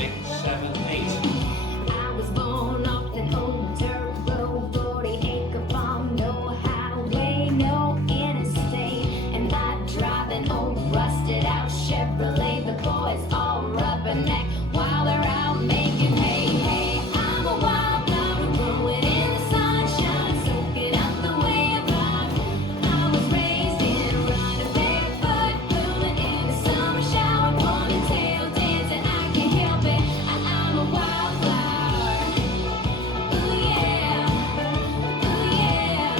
6, 7, 8. I was born off that old dirt road, 40-acre farm, no highway, no interstate, and I drive an old rusted out Chevrolet. The boys all rubberneck while they're out making hay. Hey, I'm a wildflower growing in the sunshine, soaking up the way of life. I was raised in running barefoot, blooming in the summer shower, ponytail dancing. I can't help it. I'm a wildflower. Ooh yeah, ooh yeah.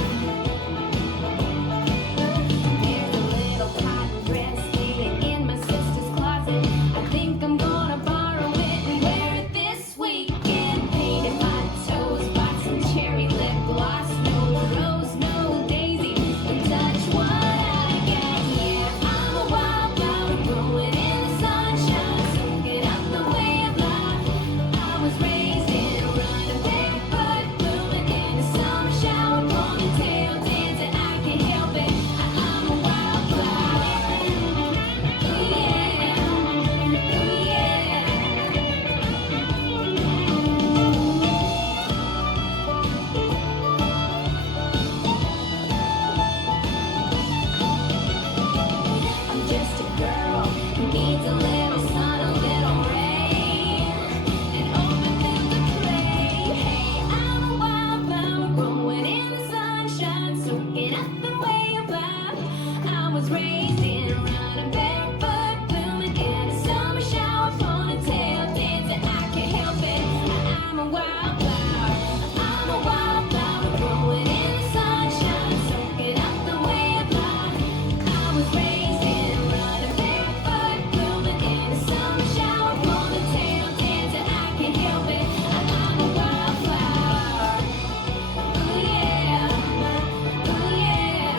There's a little cotton dress hanging in my sister's closet. I think I'm gonna borrow it and wear it this weekend. Painted my toes, bought some cherry lip gloss. No rose, no daisy, don't touch what I got. Yeah, I'm a wildflower growing in the sunshine, soaking up the way of life. I was raised in running barefoot, blooming in the summer shower, ponytail dancing. I can't help it. I'm a wildflower. Ooh yeah, ooh yeah. I'm just a girl who needs a little sun, a little rain, and open fields of play. Hey, I'm a wildflower growing in the sunshine, soaking up the way of life. I was raised in running barefoot, blooming in a summer shower, ponytail dancing. I can't help it. I'm a wildflower. I'm a wildflower growing in the sunshine, soaking up the way of life. I was raised in running barefoot, blooming in a summer shower, ponytail dancing. I can't help it. I'm a wildflower. Ooh yeah, ooh yeah.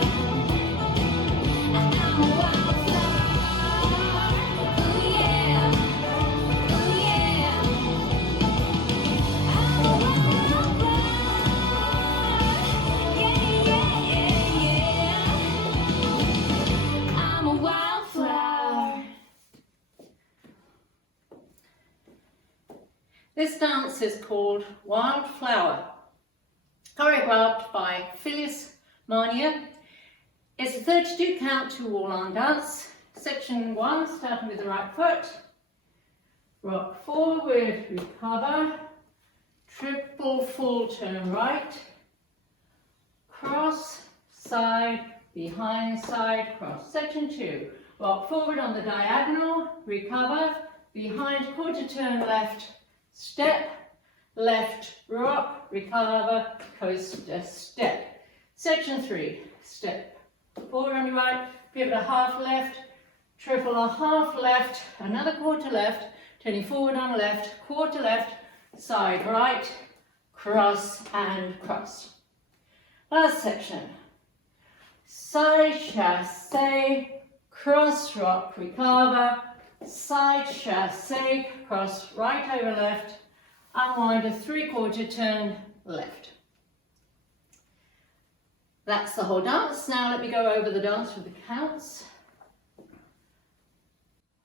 I'm a wildflower. Ooh yeah, ooh yeah. I'm a wildflower. Yeah, yeah, yeah, yeah. I'm a wildflower. This dance is called Wildflower, choreographed by Phyllis Marnier. It's a 32 count 2 all-on dance. Section 1, starting with the right foot. Rock forward, recover. Triple full turn right. Cross, side, behind, side, cross. Section 2, rock forward on the diagonal, recover, behind, quarter turn left, step, left, rock, recover, coaster, step. Section 3, step forward on your right, pivot a half left, triple a half left, another quarter left, turning forward on left, quarter left, side right, cross and cross. Last section. Side chassé, cross rock, recover, side chassé, cross right over left, unwind a 3/4 turn left. That's the whole dance. Now let me go over the dance with the counts.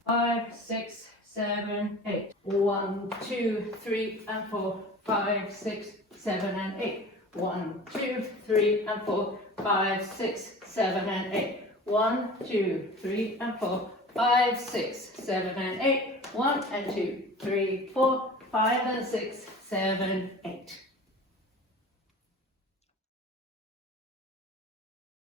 5, 6, 7, 8. 1, 2, 3 and 4, 5, 6, 7 and 8. 1, 2, 3 and 4, 5, 6, 7 and 8. 1, 2, 3 and 4, 5, 6, 7 and 8. 1 and 2, 3, 4, 5 and 6, 7, 8.